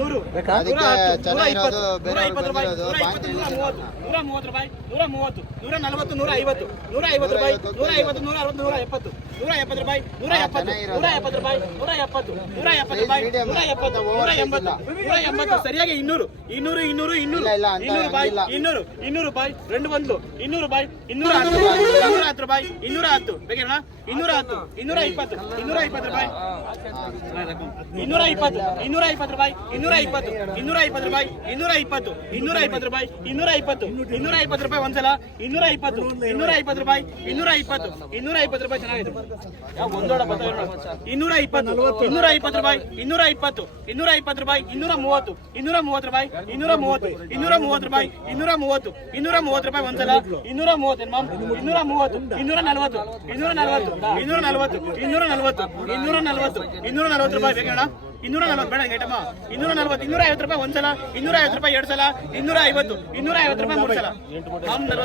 100 110 120 ರೂಪಾಯಿ 120 130 ರೂಪಾಯಿ 130 140 150 150 ರೂಪಾಯಿ 150 160 170 170 ರೂಪಾಯಿ 170 ರೂಪಾಯಿ 170 ರೂಪಾಯಿ 180 ಸರಿಯಾಗಿ 200 ರೂಪಾಯಿ 200 ರೂಪಾಯಿ 2 ಬಂದ್ಲು 200 ರೂಪಾಯಿ 210 ರೂಪಾಯಿ 210 ಬೇಕೇನಾ 210 220 220 ರೂಪಾಯಿ 220 ರೂಪಾಯಿ 220 ರೂಪಾಯಿ 220 ರೂಪಾಯಿ 220 ರೂಪಾಯಿ ಒಂದ್ಸಲ 220 ರೂಪಾಯಿ 220 ರೂಪಾಯಿ ಚೆನ್ನಾಗಿದೆ ಒಂದೋಡ 220 ರೂಪಾಯಿ 220 ರೂಪಾಯಿ 230 ರೂಪಾಯಿ 230 ರೂಪಾಯಿ 230 ರೂಪಾಯಿ ಒಂದ್ಸಲ 230 ರೂಪಾಯಿ ಬೇಕಣ್ಣ 240 ಬೇಡ ಐಟಮ 240 250 ರೂಪಾಯಿ ಒಂದ್ಸಲ 250 ರೂಪಾಯಿ 2 ಸಲ 250 ರೂಪಾಯಿ 3 ಸಲ